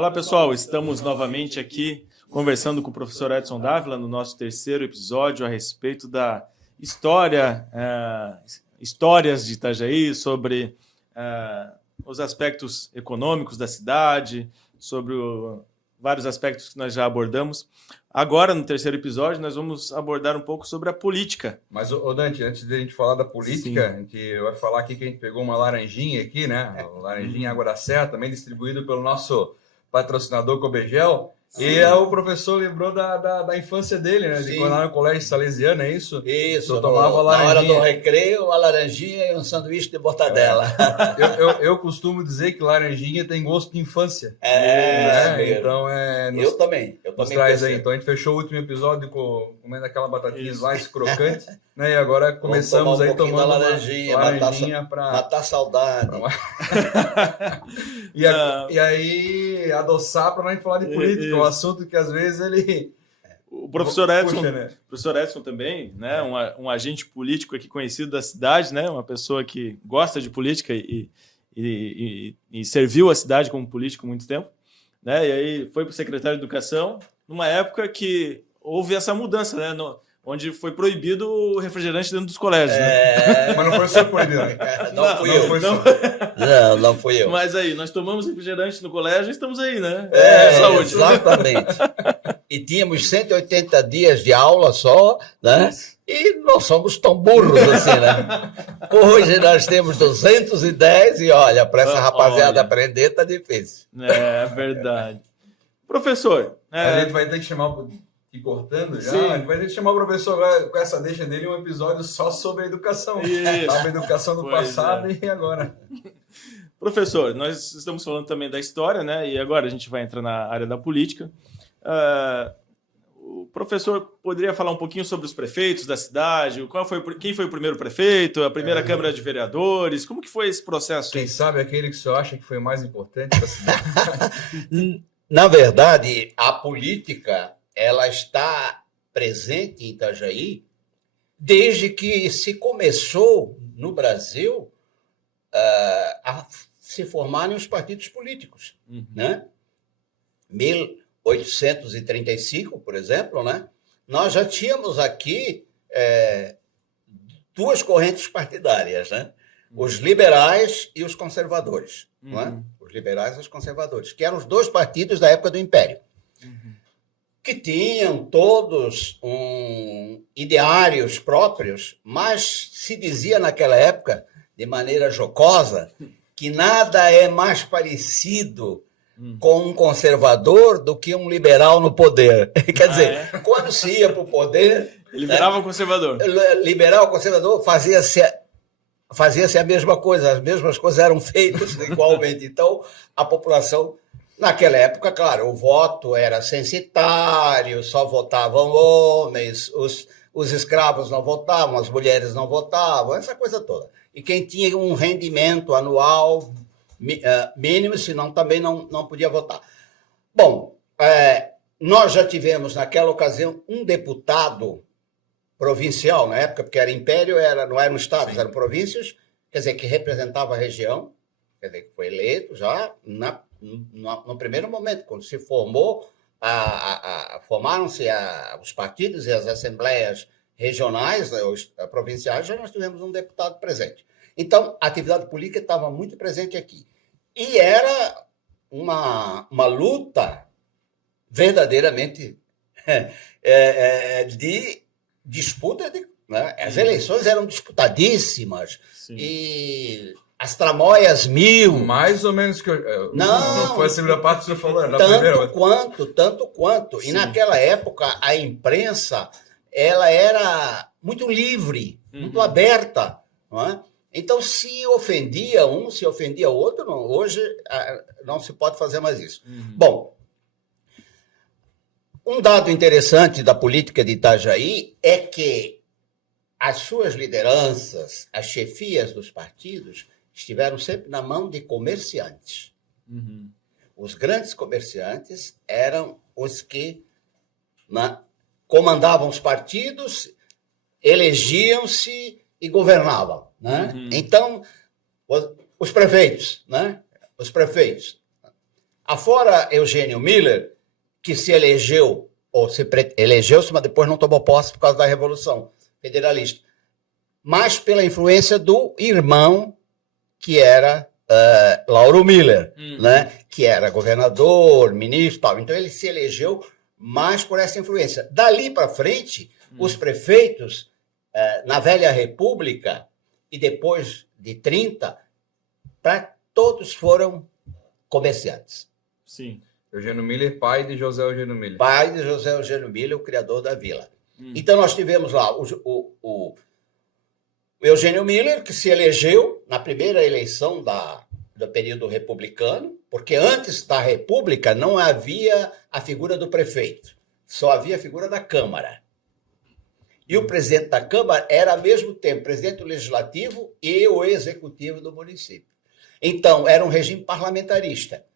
Olá, pessoal. Estamos novamente aqui conversando com o professor Edson Dávila no nosso terceiro episódio a respeito da histórias de Itajaí, sobre os aspectos econômicos da cidade, sobre vários aspectos que nós já abordamos. Agora, no terceiro episódio, nós vamos abordar um pouco sobre a política. Mas, Dante, antes de a gente falar da política, a gente vai falar aqui que a gente pegou uma laranjinha aqui, né? Laranjinha Água da Serra, também distribuído pelo nosso patrocinador Cobegel. Sim. E o professor lembrou da infância dele, né? De quando lá no colégio salesiano, é isso? Isso, eu tomava laranjinha. Na hora do recreio, uma laranjinha e um sanduíche de mortadela. Eu costumo dizer que laranjinha tem gosto de infância. Né? Então, eu também. Traz aí. Então, a gente fechou o último episódio comendo aquela batatinha lá, esse crocante, né? E agora começamos aí tomando laranjinha para matar a saudade. E aí, adoçar para nós falar de política. Um assunto que às vezes ele... O professor Edson também, né, um agente político aqui conhecido da cidade, né, uma pessoa que gosta de política e serviu a cidade como político há muito tempo, né, e aí foi para o secretário de Educação numa época que houve essa mudança, né, onde foi proibido o refrigerante dentro dos colégios. Né? Mas não foi só proibido. Não fui eu. Mas aí, nós tomamos refrigerante no colégio e estamos aí, né? Saúde. Exatamente. E tínhamos 180 dias de aula só, né? E não somos tão burros assim, né? Hoje nós temos 210 e olha, para essa rapaziada aprender tá difícil. É verdade. Professor... A gente vai ter que chamar... E cortando já, a gente vai ter que chamar o professor agora, com essa deixa dele, um episódio só sobre a educação. Sabe, a educação do passado e agora. Professor, nós estamos falando também da história, né? E agora a gente vai entrar na área da política. O professor poderia falar um pouquinho sobre os prefeitos da cidade? Quem foi o primeiro prefeito? A primeira Câmara de Vereadores? Como que foi esse processo? Quem sabe aquele que o senhor acha que foi o mais importante da cidade? Na verdade, a política... ela está presente em Itajaí desde que se começou no Brasil a se formarem os partidos políticos. Né? 1835, por exemplo, né? Nós já tínhamos aqui duas correntes partidárias, né? Os liberais e os conservadores. Né? Os liberais e os conservadores, que eram os dois partidos da época do Império. Que tinham todos ideários próprios, mas se dizia naquela época, de maneira jocosa, que nada é mais parecido com um conservador do que um liberal no poder. Quer dizer, quando se ia para o poder... Liberal conservador. Liberal conservador fazia-se a mesma coisa, as mesmas coisas eram feitas igualmente. Então, a população... Naquela época, claro, o voto era censitário, só votavam homens, os escravos não votavam, as mulheres não votavam, essa coisa toda. E quem tinha um rendimento anual mínimo, senão também não podia votar. Bom, nós já tivemos naquela ocasião um deputado provincial, na época, porque era império, não eram estados, eram províncias, quer dizer, que representava a região, quer dizer, que foi eleito já no primeiro momento, quando se formou, formaram-se os partidos e as assembleias regionais, provinciais, já nós tivemos um deputado presente. Então, a atividade política estava muito presente aqui. E era uma luta verdadeiramente de disputa, né? As eleições eram disputadíssimas. Sim. E... as tramóias 1000. Mais ou menos que não foi a segunda parte que você falou. Tanto quanto. Sim. E naquela época, a imprensa ela era muito livre, muito aberta. Não é? Então, se ofendia um, se ofendia outro, não, hoje não se pode fazer mais isso. Bom, um dado interessante da política de Itajaí é que as suas lideranças, as chefias dos partidos, estiveram sempre na mão de comerciantes. Os grandes comerciantes eram os que comandavam os partidos, elegiam-se e governavam. Né? Então, os prefeitos, né? Os prefeitos. Afora Eugênio Miller, que se elegeu, elegeu-se, mas depois não tomou posse por causa da Revolução Federalista, mas pela influência do irmão, que era Lauro Miller, né? Que era governador, ministro, tal. Então ele se elegeu mais por essa influência. Dali para frente, os prefeitos, na Velha República, e depois de 30, todos foram comerciantes. Sim. Eugênio Miller, pai de José Eugênio Miller. Pai de José Eugênio Miller, o criador da vila. Então nós tivemos lá o Eugênio Miller, que se elegeu na primeira eleição do período republicano, porque antes da República não havia a figura do prefeito, só havia a figura da Câmara. E o presidente da Câmara era, ao mesmo tempo, presidente do Legislativo e o executivo do município. Então, era um regime parlamentarista.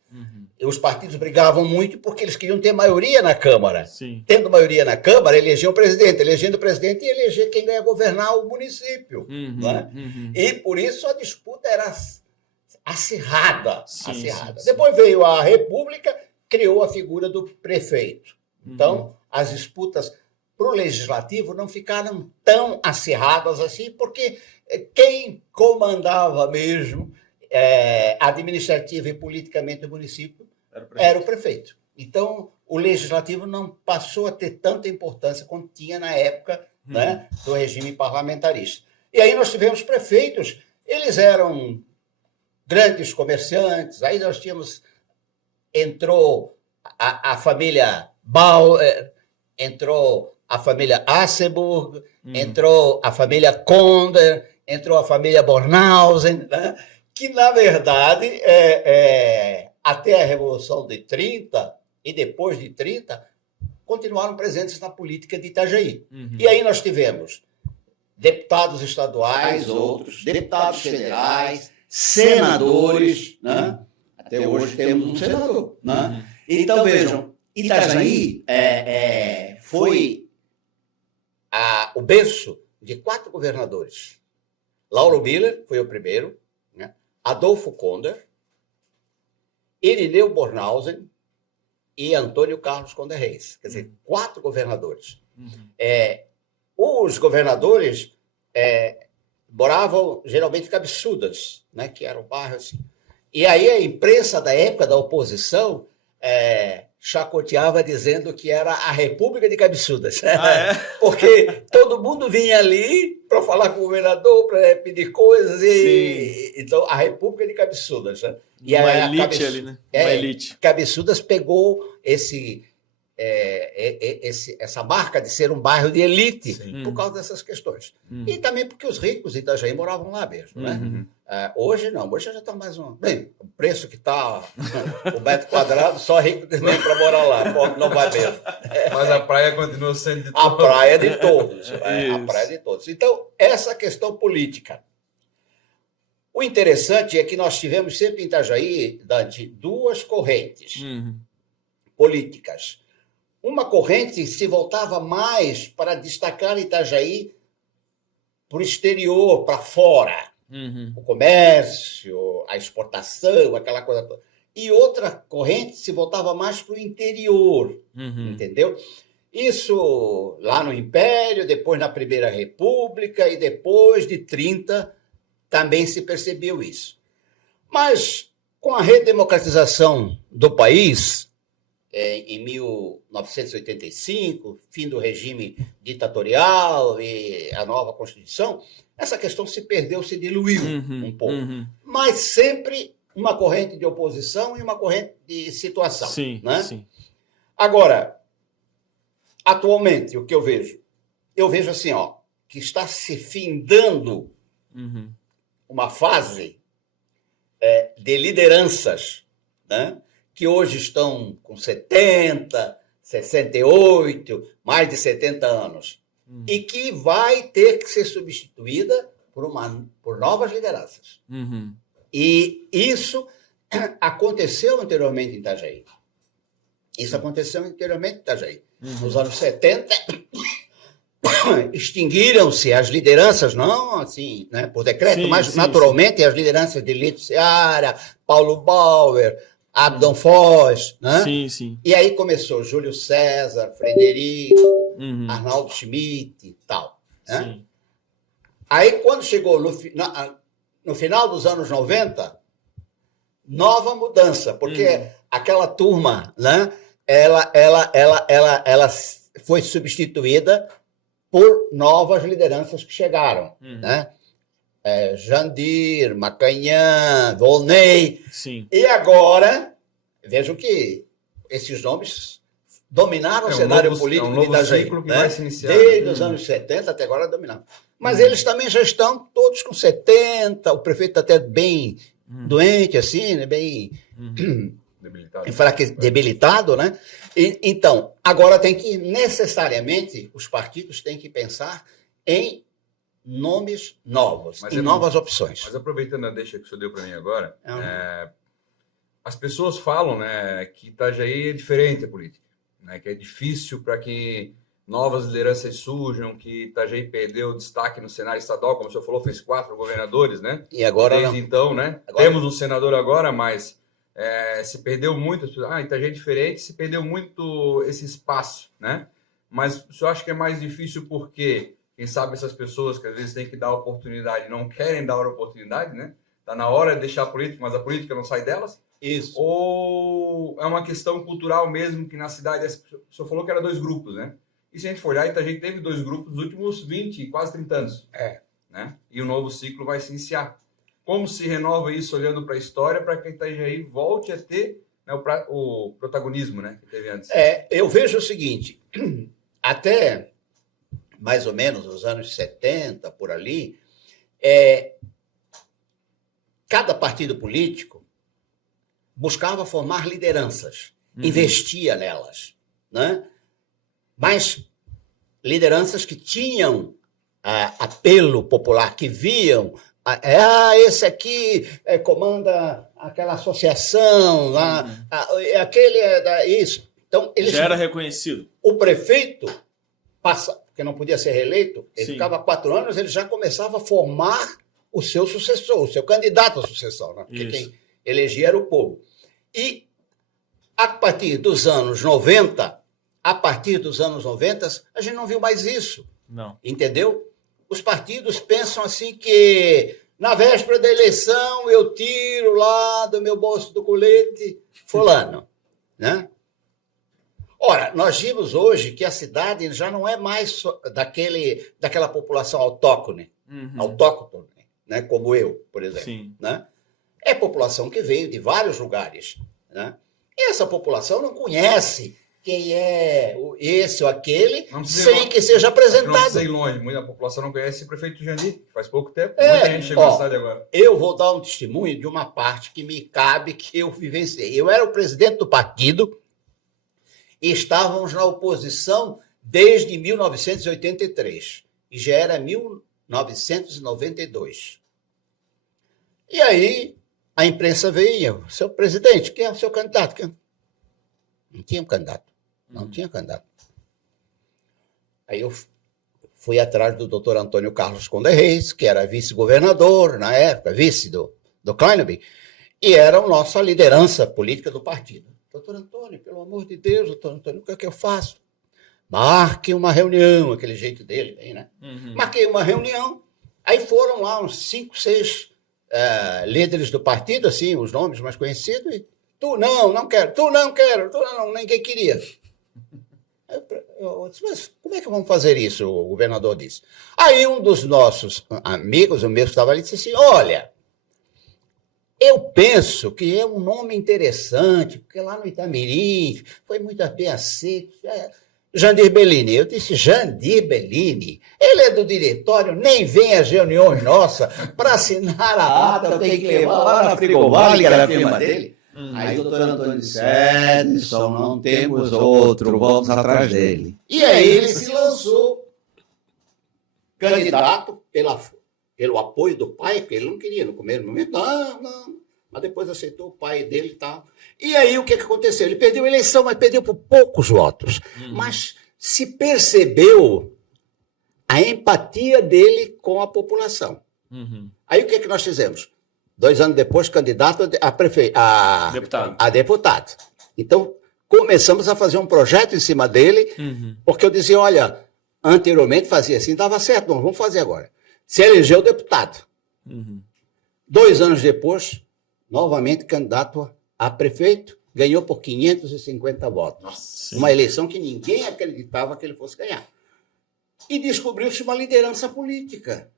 E os partidos brigavam muito porque eles queriam ter maioria na Câmara. Sim. Tendo maioria na Câmara, elegiam o presidente. Elegendo o presidente, e eleger quem ia governar o município. Né? E, por isso, a disputa era acirrada. Sim. Depois veio a República, criou a figura do prefeito. Então, as disputas para o Legislativo não ficaram tão acirradas assim, porque quem comandava mesmo administrativa e politicamente o município era o prefeito. Então, o Legislativo não passou a ter tanta importância quanto tinha na época né, do regime parlamentarista. E aí nós tivemos prefeitos, eles eram grandes comerciantes, aí nós tínhamos, entrou a família Bauer, entrou a família Asseburg, entrou a família Konder, entrou a família Bornhausen, né? Que, na verdade, até a Revolução de 30 e depois de 30, continuaram presentes na política de Itajaí. E aí nós tivemos deputados estaduais, outros, deputados federais, senadores, né? Até hoje temos um senador. Né? Então, vejam, Itajaí foi o berço de 4 governadores. Lauro Miller foi o primeiro, né? Adolfo Konder, Irineu Bornhausen e Antônio Carlos Konder Reis. Quer dizer, 4 governadores. Os governadores moravam geralmente em Cabeçudas, né? Que era um bairro assim. E aí a imprensa da época da oposição chacoteava dizendo que era a República de Cabeçudas. Porque todo mundo vinha ali para falar com o governador, para pedir coisas. Então, a República de Cabeçudas. Né? E uma elite ali, né? Uma elite. Cabeçudas pegou essa marca de ser um bairro de elite por causa dessas questões. E também porque os ricos de Itajaí moravam lá mesmo. Né? Hoje não, hoje já está mais Bem, o preço que está o metro quadrado, só rico tem para morar lá, não vai mesmo. Mas a praia continua sendo de todos. A praia de todos. A praia de todos. Então, essa questão política. O interessante é que nós tivemos sempre em Itajaí, Dante, 2 correntes políticas. Uma corrente se voltava mais para destacar Itajaí para o exterior, para fora. O comércio, a exportação, aquela coisa toda. E outra corrente se voltava mais para o interior, entendeu? Isso lá no Império, depois na Primeira República e depois de 30 também se percebeu isso. Mas com a redemocratização do país, em 1985, fim do regime ditatorial e a nova Constituição, essa questão se perdeu, se diluiu um pouco. Mas sempre uma corrente de oposição e uma corrente de situação. Sim, né? sim. Agora, atualmente, o que eu vejo? Eu vejo assim, que está se findando uma fase de lideranças, né? Que hoje estão com 70, 68, mais de 70 anos. E que vai ter que ser substituída por novas lideranças. E isso aconteceu anteriormente em Itajaí. Nos anos 70, extinguiram-se as lideranças, não assim, né, por decreto, mas naturalmente as lideranças de Lito Seara, Paulo Bauer, Abdon Foz, né? Sim, sim. E aí começou Júlio César, Frederico, Arnaldo Schmidt e tal. Né? Sim. Aí, quando chegou no final dos anos 90, nova mudança, porque aquela turma, né, ela foi substituída por novas lideranças que chegaram, né? Jandir, Macanhã, Volney. Sim. E agora, vejam que esses nomes dominaram o cenário político de Itajaí, né? vai se iniciar. Desde os anos 70 até agora dominaram. Mas eles também já estão todos com 70, o prefeito até bem doente, assim, né? Bem debilitado, né? Então, agora tem que, necessariamente, os partidos têm que pensar em nomes novos, em novas opções. Mas aproveitando a deixa que o senhor deu para mim agora, as pessoas falam, né, que Itajaí é diferente a política, né, que é difícil para que novas lideranças surjam, que Itajaí perdeu destaque no cenário estadual, como o senhor falou, fez 4 governadores, né? E agora desde então, né? Temos um senador agora, mas se perdeu muito, Itajaí é diferente, se perdeu muito esse espaço, né? Mas o senhor acha que é mais difícil porque, quem sabe, essas pessoas que às vezes têm que dar oportunidade não querem dar oportunidade, né? Está na hora de deixar a política, mas a política não sai delas? Isso. Ou é uma questão cultural mesmo, que na cidade, o senhor falou que era 2 grupos, né? E se a gente for olhar, Itajaí teve 2 grupos nos últimos 20, quase 30 anos. Né? E o novo ciclo vai se iniciar. Como se renova isso olhando para a história para que Itajaí volte a ter, né, o protagonismo, né, que teve antes? Eu vejo o seguinte, até mais ou menos nos anos 70, por ali, cada partido político buscava formar lideranças, investia nelas, né? Mas lideranças que tinham apelo popular, que viam, esse aqui comanda aquela associação, lá, aquele isso. Então, já era reconhecido. O prefeito passa, porque não podia ser reeleito, ele Sim. ficava 4 anos, ele já começava a formar o seu sucessor, o seu candidato à sucessão, né? Porque quem elegia era o povo. E a partir dos anos 90, a gente não viu mais isso. Não. Entendeu? Os partidos pensam assim que na véspera da eleição eu tiro lá do meu bolso do colete fulano, né? Ora, nós vimos hoje que a cidade já não é mais daquela população autóctone, né? Como eu, por exemplo. Sim. Né? É população que veio de vários lugares, né? E essa população não conhece quem é esse ou aquele, sem que seja apresentado. Não precisa ir longe, muita população não conhece o prefeito Jandir, faz pouco tempo, muita gente chegou na cidade agora. Eu vou dar um testemunho de uma parte que me cabe, que eu vivenciei. Eu era o presidente do partido e estávamos na oposição desde 1983, e já era 1992. E aí a imprensa veio, seu presidente, quem é o seu candidato? Não tinha um candidato. Não tinha candidato. Aí eu fui atrás do doutor Antônio Carlos Conde Reis, que era vice-governador na época, vice do Kleinobi, e era a nossa liderança política do partido. Doutor Antônio, pelo amor de Deus, doutor Antônio, o que é que eu faço? Marque uma reunião, aquele jeito dele, bem, né? Marquei uma reunião, aí foram lá uns 5, 6 líderes do partido, assim, os nomes mais conhecidos, e tu não quero, tu não quero, tu não, ninguém queria. Eu disse, mas como é que vamos fazer isso? O governador disse. Aí um dos nossos amigos, o meu que estava ali, disse assim, olha, eu penso que é um nome interessante, porque lá no Itamirim foi muito bem aceito. Jandir Bellini. Eu disse, Jandir Bellini? Ele é do diretório, nem vem às reuniões nossas para assinar a ata, eu tenho que levar lá na Frigobar, que era a firma dele. Aí o doutor Antônio disse, Edson, não temos outro, vamos atrás dele. E aí ele se lançou candidato pelo apoio do pai, porque ele não queria no primeiro momento, não, mas depois aceitou o pai dele e tal. E aí o que aconteceu? Ele perdeu a eleição, mas perdeu por poucos votos. Mas se percebeu a empatia dele com a população. Aí o que nós fizemos? 2 anos depois, candidato a deputado. Então, começamos a fazer um projeto em cima dele, porque eu dizia, olha, anteriormente fazia assim, dava certo, nós vamos fazer agora. Se elegeu deputado. 2 anos depois, novamente candidato a prefeito, ganhou por 550 votos. Nossa, uma eleição que ninguém acreditava que ele fosse ganhar. E descobriu-se uma liderança política.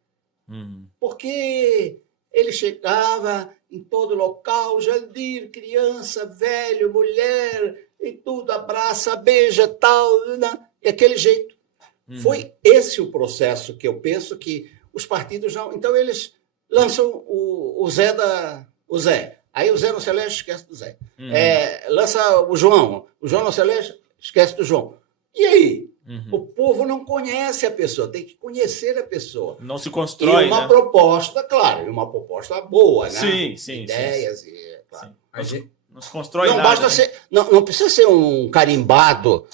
Porque ele chegava em todo local, Jandir, criança, velho, mulher, e tudo, abraça, beija, tal, né? E aquele jeito. Foi esse o processo que eu penso que os partidos não... Então, eles lançam o Zé. Aí o Zé não se elege, esquece do Zé. Lança o João não se elege, esquece do João. E aí? O povo não conhece a pessoa, tem que conhecer a pessoa. Não se constrói, e uma proposta, claro, uma proposta boa, né? Sim. Ideias, claro. Não se constrói não nada. Basta ser, não precisa ser um carimbado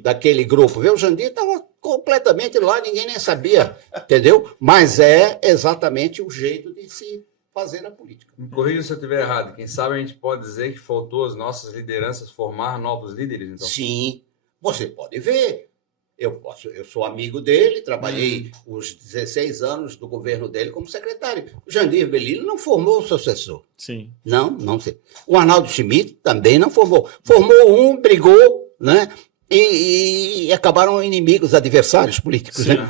daquele grupo. Viu? O Jandir estava completamente lá, ninguém nem sabia, entendeu? Mas é exatamente o jeito de se fazer na política. Me corrija se eu estiver errado. Quem sabe a gente pode dizer que faltou as nossas lideranças formar novos líderes, então? Sim, você pode ver. Eu sou amigo dele, trabalhei os 16 anos do governo dele como secretário. O Jandir Bellini não formou o sucessor. Sim. Não sei. O Arnaldo Schmidt também não formou. Formou um, brigou, né? E acabaram inimigos, adversários políticos. Sim, né?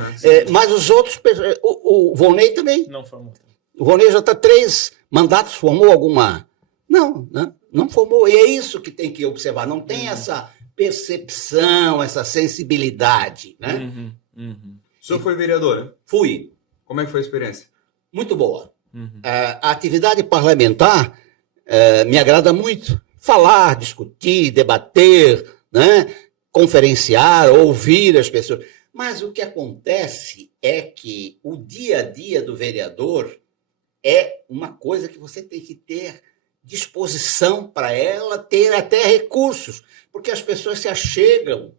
Mas os outros... O Volney também. Não formou. O Volney já está 3 mandatos, formou alguma... Não formou. E é isso que tem que observar. Não tem essa percepção, essa sensibilidade, né? O senhor foi vereador, né? Fui. Como é que foi a experiência? Muito boa. A atividade parlamentar me agrada muito. Falar, discutir, debater, né? Conferenciar, ouvir as pessoas. Mas o que acontece é que o dia a dia do vereador é uma coisa que você tem que ter disposição para ela, ter até recursos, porque as pessoas se achegam,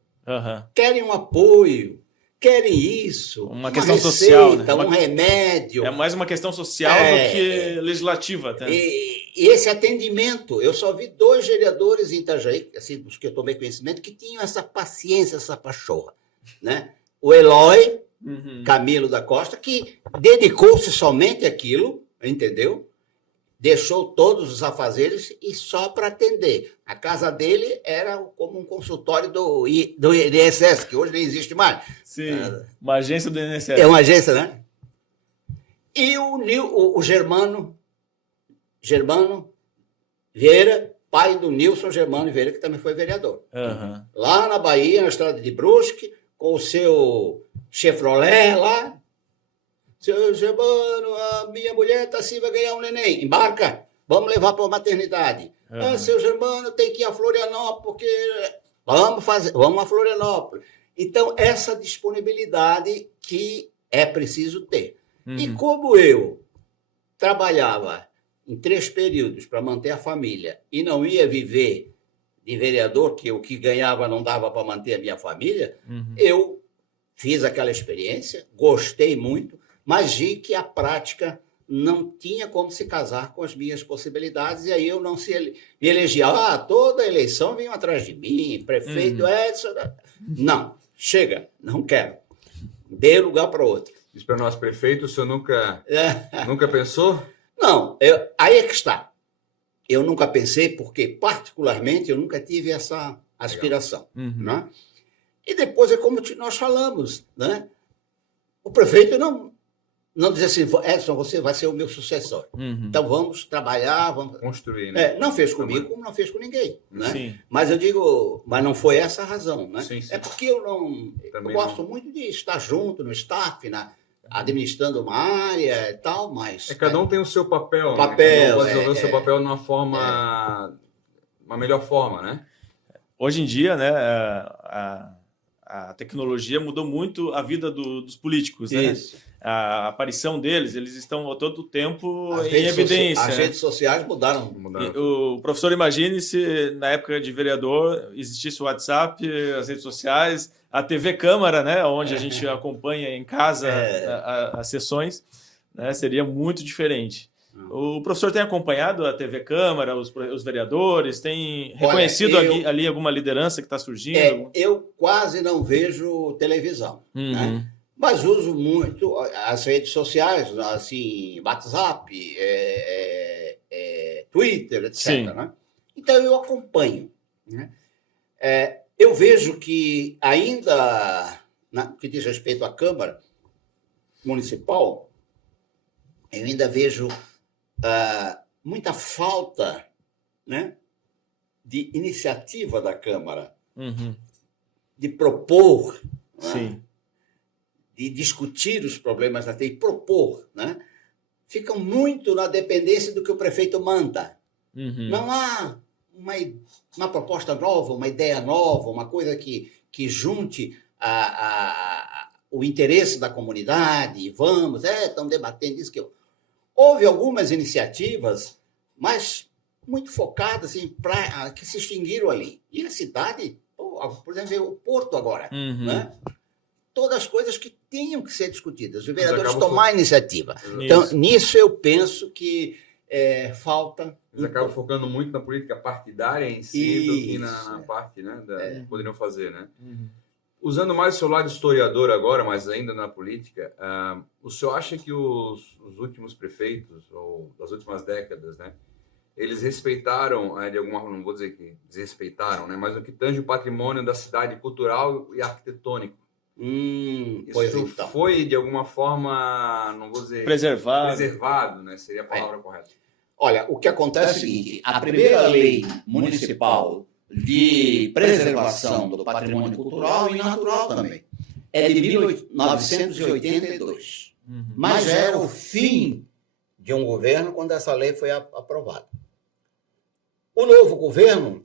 querem um apoio, querem isso, uma questão receita, social, né? Um remédio. É mais uma questão social do que legislativa. Até. E esse atendimento, eu só vi 2 vereadores em Itajaí, assim, dos que eu tomei conhecimento, que tinham essa paciência, essa pachorra, né? O Eloy Camilo da Costa, que dedicou-se somente àquilo, entendeu? Deixou todos os afazeres e só para atender. A casa dele era como um consultório do INSS, que hoje nem existe mais. Sim, uma agência do INSS. É uma agência, né? E o Germano Vieira, pai do Nilson Germano Vieira, que também foi vereador. Lá na Bahia, na estrada de Brusque, com o seu Chevrolet lá. Seu Germano, a minha mulher está assim, vai ganhar um neném. Embarca, vamos levar para a maternidade. Seu Germano tem que ir a Florianópolis, porque vamos a Florianópolis. Então, essa disponibilidade que é preciso ter. E como eu trabalhava em 3 períodos para manter a família e não ia viver de vereador, que o que ganhava não dava para manter a minha família, eu fiz aquela experiência, gostei muito, mas vi que a prática não tinha como se casar com as minhas possibilidades, e aí eu não me elegia. Toda eleição vinha atrás de mim, prefeito Edson. Não, chega, não quero. Dê lugar para outro. Isso para nós, prefeito, o senhor nunca pensou? Não, aí é que está. Eu nunca pensei, porque, particularmente, eu nunca tive essa aspiração. Né? E depois é como nós falamos, né? O prefeito não diz assim, Edson, você vai ser o meu sucessor. Então vamos trabalhar, vamos construir, né? Não fez comigo como não fez com ninguém, né? Sim. Mas eu digo, mas não foi essa a razão, né? Sim. É porque eu gosto muito de estar junto no staff, administrando uma área e tal, mas cada um tem o seu papel, né? Cada um pode resolver o seu papel de uma forma, uma melhor forma, né? Hoje em dia, né, a tecnologia mudou muito a vida dos políticos, né? Isso. A aparição deles, eles estão todo o tempo em evidência. As redes sociais mudaram. O professor, imagine se na época de vereador existisse o WhatsApp, as redes sociais, a TV Câmara, né, onde a gente acompanha em casa as sessões, né, seria muito diferente. O professor tem acompanhado a TV Câmara, os vereadores, tem reconhecido ali alguma liderança que está surgindo? Eu quase não vejo televisão, né? Mas uso muito as redes sociais, assim, WhatsApp, Twitter, etc. Né? Então, eu acompanho. Né? Eu vejo que ainda, no que diz respeito à Câmara Municipal, eu ainda vejo muita falta, né, de iniciativa da Câmara, de propor, né, de discutir os problemas da e propor, né? Ficam muito na dependência do que o prefeito manda. Não há uma proposta nova, uma ideia nova, uma coisa que junte o interesse da comunidade. Vamos, estão debatendo isso. Houve algumas iniciativas, mas muito focadas que se extinguiram ali. E a cidade, por exemplo, o Porto agora, né? Todas as coisas que tinham que ser discutidas. Os vereadores tomar iniciativa. Então, nisso eu penso que falta... Eles acabam focando muito na política partidária em si do que na parte, né, que poderiam fazer, né? Usando mais o seu lado historiador agora, mas ainda na política, o senhor acha que os últimos prefeitos, ou das últimas décadas, né, eles respeitaram, de alguma forma, não vou dizer que desrespeitaram, né, mas no que tange o patrimônio da cidade cultural e arquitetônico? Isso então foi, de alguma forma, não vou dizer... Preservado, né, seria a palavra correta. Olha, o que acontece é o seguinte, a primeira lei municipal de preservação do patrimônio cultural e natural também é de 1982. Mas já era o fim de um governo quando essa lei foi aprovada. O novo governo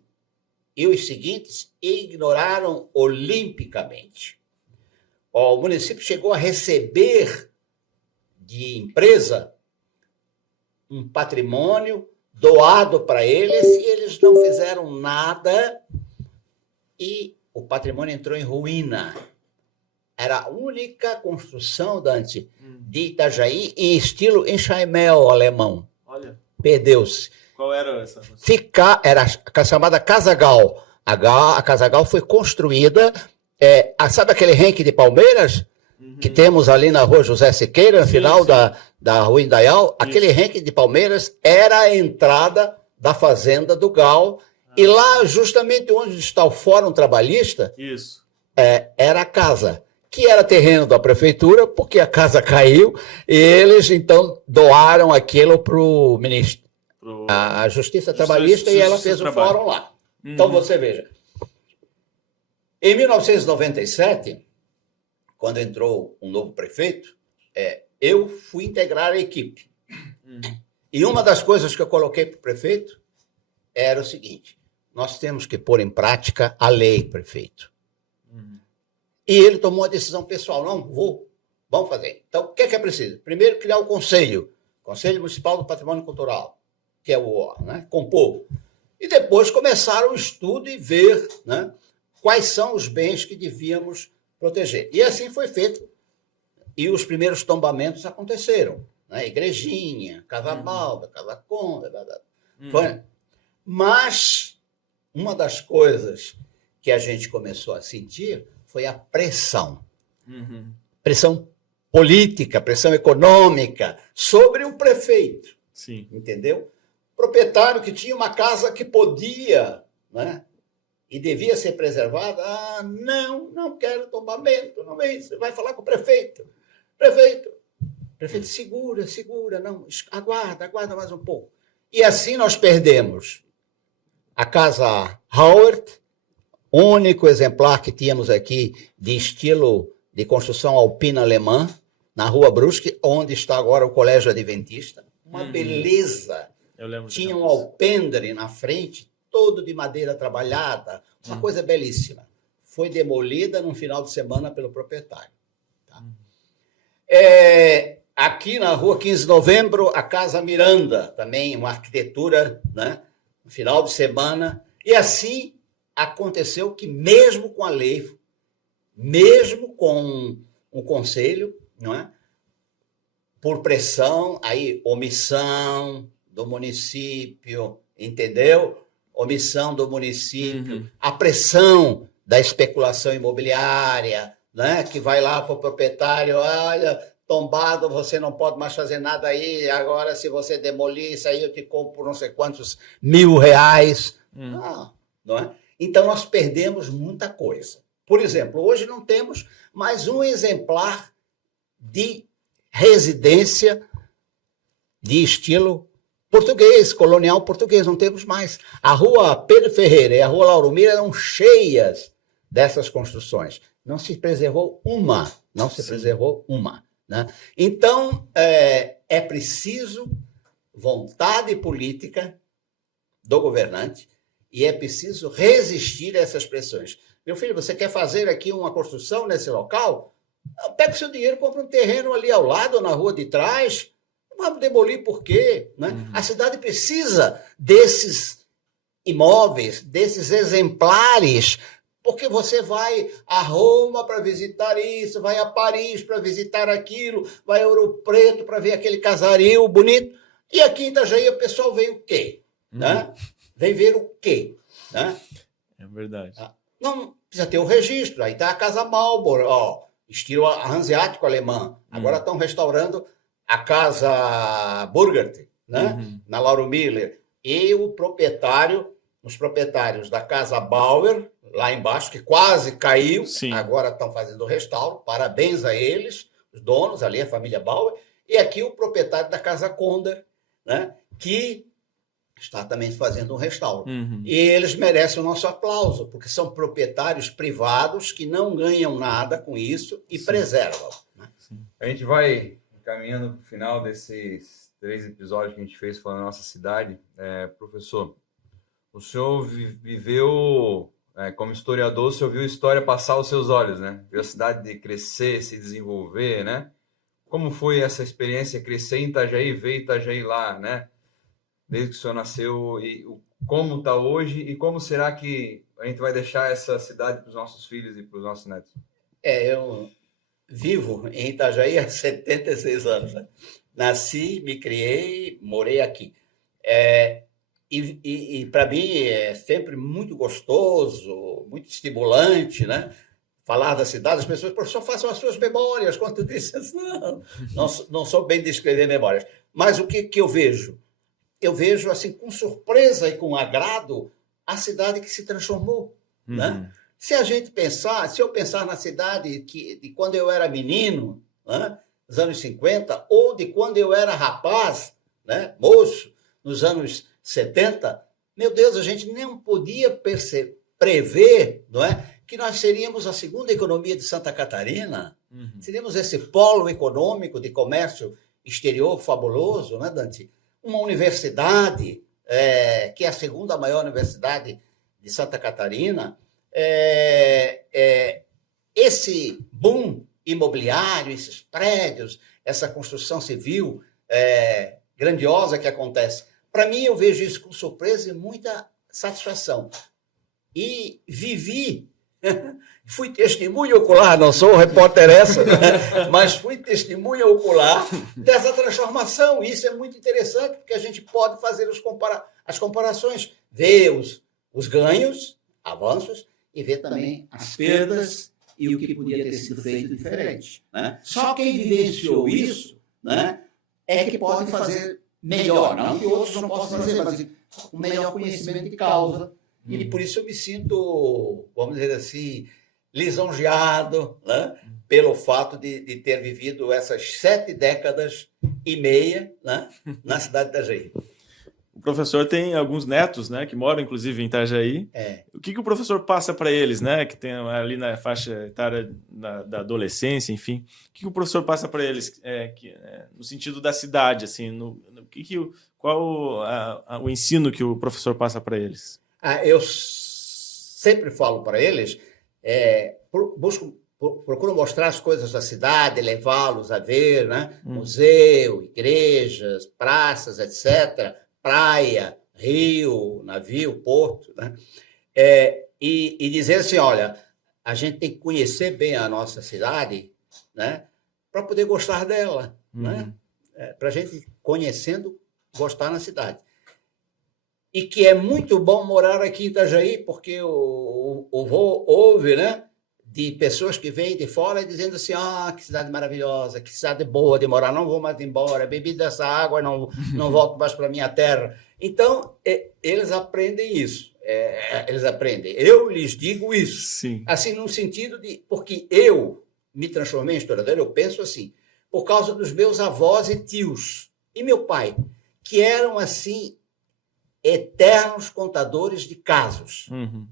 e os seguintes ignoraram olimpicamente. O município chegou a receber de empresa um patrimônio doado para eles e eles não fizeram nada e o patrimônio entrou em ruína. Era a única construção, Dante, de Itajaí em estilo enxaimel alemão. Olha. Perdeu-se. Qual era essa? Era a chamada Casa Gal. A Casa Gal foi construída... sabe aquele renque de palmeiras que temos ali na rua José Siqueira, no final da rua Indaial? Aquele renque de palmeiras era a entrada da fazenda do Gal. E lá, justamente onde está o Fórum Trabalhista, era a casa, que era terreno da prefeitura, porque a casa caiu, e eles, então, doaram aquilo para o ministro, a Justiça Trabalhista, e ela fez o fórum lá. Então, você veja. Em 1997, quando entrou um novo prefeito, eu fui integrar a equipe. E uma das coisas que eu coloquei para o prefeito era o seguinte: nós temos que pôr em prática a lei, prefeito. E ele tomou a decisão pessoal: não, vamos fazer. Então, o que é preciso? Primeiro, criar o Conselho Municipal do Patrimônio Cultural, que é o né, compor. E depois começaram o estudo e ver, né, quais são os bens que devíamos proteger. E assim foi feito. E os primeiros tombamentos aconteceram. Né? Igrejinha, Casa Balda, Casa Conda. Mas uma das coisas que a gente começou a sentir foi a pressão. Pressão política, pressão econômica sobre o prefeito. Sim. Entendeu? Proprietário que tinha uma casa que podia... né, e devia ser preservada, não quero tombamento, não é isso, você vai falar com o prefeito. Prefeito, segura, não, aguarda mais um pouco. E assim nós perdemos a Casa Howard, único exemplar que tínhamos aqui de estilo de construção alpina alemã, na Rua Brusque, onde está agora o Colégio Adventista. Uma beleza. Eu lembro. Tinha um alpendre na frente, todo de madeira trabalhada, uma coisa belíssima. Foi demolida no final de semana pelo proprietário. Tá? Aqui na rua 15 de Novembro, a Casa Miranda, também uma arquitetura, né? No final de semana. E assim aconteceu que mesmo com a lei, mesmo com o conselho, não é? por pressão, aí omissão do município, entendeu? Omissão do município, a pressão da especulação imobiliária, né? Que vai lá para o proprietário, olha, tombado, você não pode mais fazer nada aí, agora se você demolir isso aí eu te compro por não sei quantos R$1.000. Não é? Então nós perdemos muita coisa. Por exemplo, hoje não temos mais um exemplar de residência de estilo português, colonial português, não temos mais. A rua Pedro Ferreira e a rua Lauro Miller eram cheias dessas construções. Não se preservou uma, né? Então, é preciso vontade política do governante e é preciso resistir a essas pressões. Meu filho, você quer fazer aqui uma construção nesse local? Pega o seu dinheiro, compra um terreno ali ao lado, na rua de trás. Não vai demolir por quê? Né? A cidade precisa desses imóveis, desses exemplares, porque você vai a Roma para visitar isso, vai a Paris para visitar aquilo, vai a Ouro Preto para ver aquele casario bonito. E aqui em Itajaí o pessoal vem o quê? Né? Vem ver o quê? Né? É verdade. Não precisa ter o registro. Aí está a Casa Marlborough, ó, estilo hanseático alemão. Agora estão restaurando a Casa Burgert, né? Na Lauro Miller. E os proprietários da Casa Bauer, lá embaixo, que quase caiu, agora estão fazendo o restauro. Parabéns a eles, os donos, ali a família Bauer. E aqui o proprietário da Casa Konder, né? Que está também fazendo um restauro. E eles merecem o nosso aplauso, porque são proprietários privados que não ganham nada com isso e preservam. Né? A gente vai caminhando para o final desses 3 episódios que a gente fez falando da nossa cidade. Professor, o senhor viveu, como historiador, o senhor viu a história passar aos seus olhos, né? Viu a cidade crescer, se desenvolver, né? Como foi essa experiência, crescer em Itajaí, ver Itajaí lá, né? Desde que o senhor nasceu, e como está hoje, e como será que a gente vai deixar essa cidade para os nossos filhos e para os nossos netos? Eu vivo em Itajaí há 76 anos. Né? Nasci, me criei, morei aqui. E para mim é sempre muito gostoso, muito estimulante, né? Falar da cidade, as pessoas, professor, façam as suas memórias. Quando tu dizes, não sou bem de escrever memórias. Mas o que eu vejo? Eu vejo, assim, com surpresa e com agrado, a cidade que se transformou. Né? Se eu pensar na cidade de quando eu era menino, né, nos anos 50, ou de quando eu era rapaz, né, moço, nos anos 70, meu Deus, a gente nem podia prever, não é, que nós seríamos a segunda economia de Santa Catarina, seríamos esse polo econômico de comércio exterior fabuloso, né, Dante? Uma universidade, que é a segunda maior universidade de Santa Catarina, esse boom imobiliário, esses prédios, essa construção civil grandiosa que acontece. Para mim, eu vejo isso com surpresa e muita satisfação. E vivi, fui testemunha ocular, não sou repórter mas fui testemunha ocular dessa transformação. Isso é muito interessante, porque a gente pode fazer as comparações, ver os ganhos, avanços, e ver também as perdas e o que podia ter sido feito diferente. Né? Só quem vivenciou isso, né, é que pode fazer melhor, não que outros não possam fazer, mas com melhor conhecimento de causa. E por isso eu me sinto, vamos dizer assim, lisonjeado, né, pelo fato de ter vivido essas 7 décadas e meia, né, na cidade de Itajaí. O professor tem alguns netos, né, que moram, inclusive, em Itajaí. O que o professor passa para eles, né, que tem ali na faixa etária da adolescência, enfim? O que o professor passa para eles no sentido da cidade, assim, qual o ensino que o professor passa para eles? Eu sempre falo para eles, procuro mostrar as coisas da cidade, levá-los a ver, né, museu, igrejas, praças, etc., praia, rio, navio, porto, né? E dizer assim, olha, a gente tem que conhecer bem a nossa cidade, né, para poder gostar dela, né? para a gente, conhecendo, gostar na cidade. E que é muito bom morar aqui em Itajaí, porque o vô ouve, né, de pessoas que vêm de fora dizendo assim, que cidade maravilhosa, que cidade boa de morar, não vou mais embora, bebi dessa água, não volto mais para a minha terra. Então, eles aprendem isso. Eles aprendem. Eu lhes digo isso. Sim. Assim, no sentido de... Porque eu me transformei em historiador, eu penso assim, por causa dos meus avós e tios, e meu pai, que eram, assim, eternos contadores de casos. Uhum.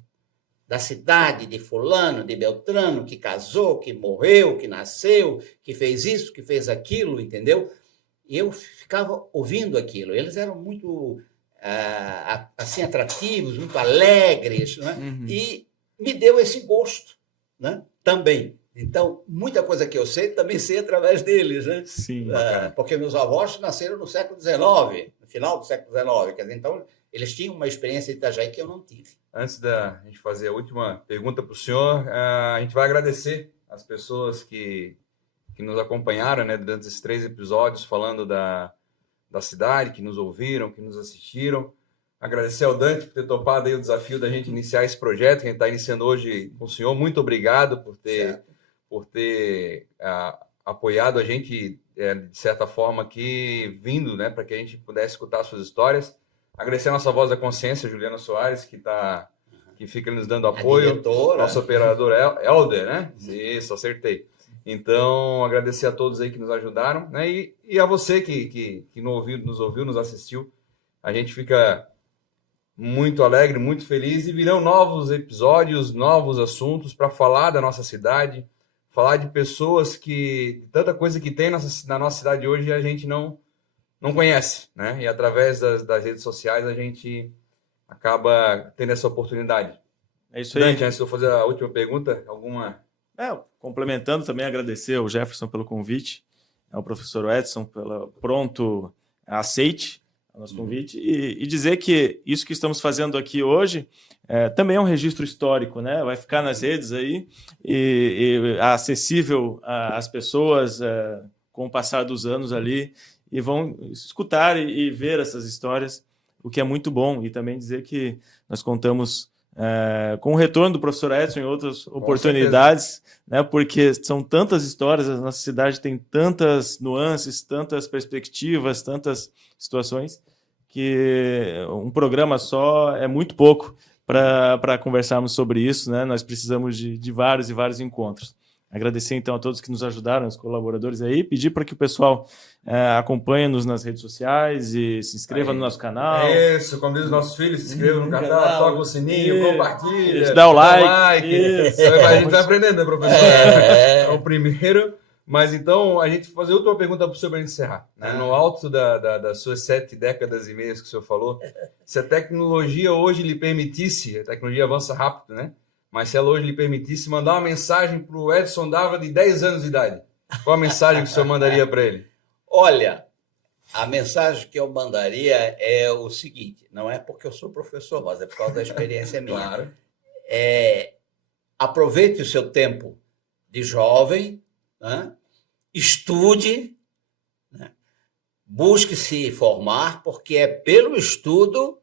Da cidade, de fulano, de Beltrano, que casou, que morreu, que nasceu, que fez isso, que fez aquilo, entendeu? E eu ficava ouvindo aquilo. Eles eram muito, assim, atrativos, muito alegres, né? Uhum. E me deu esse gosto, né? Também. Então, muita coisa que eu sei, também sei através deles, né? Sim. Porque meus avós nasceram no século XIX, no final do século XIX. Quer dizer, então, eles tinham uma experiência de Itajaí que eu não tive. Antes da gente fazer a última pergunta para o senhor, a gente vai agradecer as pessoas que nos acompanharam, né, durante esses 3 episódios, falando da cidade, que nos ouviram, que nos assistiram. Agradecer ao Dante por ter topado aí o desafio da gente iniciar esse projeto, que a gente está iniciando hoje com o senhor. Muito obrigado por ter apoiado a gente, de certa forma, aqui, vindo, né, para que a gente pudesse escutar suas histórias. Agradecer a nossa voz da consciência, Juliana Soares, que fica nos dando apoio. Nosso operador Helder, né? Isso, acertei. Então, agradecer a todos aí que nos ajudaram, né? E a você que nos ouviu, nos assistiu. A gente fica muito alegre, muito feliz, e virão novos episódios, novos assuntos para falar da nossa cidade, falar de pessoas tanta coisa que tem na nossa cidade hoje a gente não conhece, né? E através das redes sociais a gente acaba tendo essa oportunidade. É isso aí. Dante, antes de eu fazer a última pergunta, alguma... Complementando também, agradecer ao Jefferson pelo convite, ao professor Edson pelo pronto aceite ao nosso convite, e dizer que isso que estamos fazendo aqui hoje também é um registro histórico, né? Vai ficar nas redes aí e acessível às pessoas com o passar dos anos ali, e vão escutar e ver essas histórias, o que é muito bom. E também dizer que nós contamos com o retorno do professor Edson em outras oportunidades, né, porque são tantas histórias, a nossa cidade tem tantas nuances, tantas perspectivas, tantas situações, que um programa só é muito pouco para conversarmos sobre isso, né? Nós precisamos de vários e vários encontros. Agradecer, então, a todos que nos ajudaram, os colaboradores aí, pedir para que o pessoal acompanhe-nos nas redes sociais e se inscreva no nosso canal. Isso, como diz os nossos filhos, se inscreva no canal, toca o sininho, compartilha, dá o like. A gente vai aprendendo, né, professor? É o primeiro. Mas então, a gente fazer outra pergunta para o senhor para encerrar. Né? No alto das suas 7 décadas e meias que o senhor falou, se a tecnologia hoje lhe permitisse, a tecnologia avança rápido, né? Mas se ela hoje lhe permitisse mandar uma mensagem para o Edson Dávila de 10 anos de idade, qual a mensagem que o senhor mandaria para ele? Olha, a mensagem que eu mandaria é o seguinte, não é porque eu sou professor, mas é por causa da experiência minha. Claro. Aproveite o seu tempo de jovem, né? Estude, né? Busque se formar, porque é pelo estudo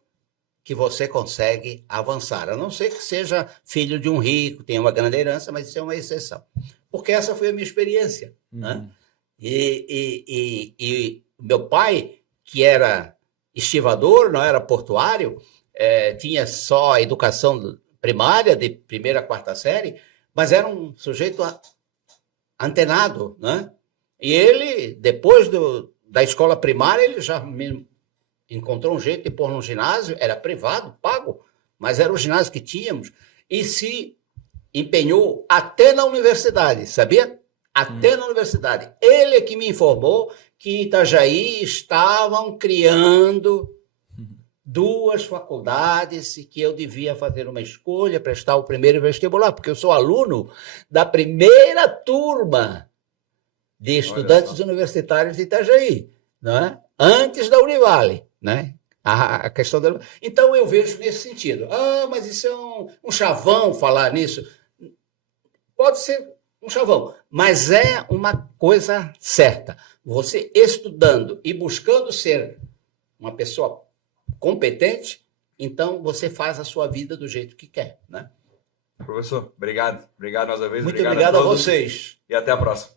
que você consegue avançar. A não ser que seja filho de um rico, tenha uma grande herança, mas isso é uma exceção. Porque essa foi a minha experiência. Né? E meu pai, que era estivador, não era portuário, tinha só a educação primária, de 1ª a 4ª série, mas era um sujeito antenado. Né? E ele, depois da escola primária, ele já encontrou um jeito de pôr num ginásio, era privado, pago, mas era o ginásio que tínhamos, e se empenhou até na universidade, sabia? Até na universidade. Ele é que me informou que em Itajaí estavam criando 2 faculdades e que eu devia fazer uma escolha, prestar o primeiro vestibular, porque eu sou aluno da primeira turma de estudantes universitários de Itajaí, não é? Antes da Univale. Né? A questão da... Então, eu vejo nesse sentido. Mas isso é um chavão falar nisso. Pode ser um chavão. Mas é uma coisa certa. Você estudando e buscando ser uma pessoa competente, então você faz a sua vida do jeito que quer, né? Professor, obrigado. Obrigado mais uma vez. Muito obrigado a vocês. E até a próxima.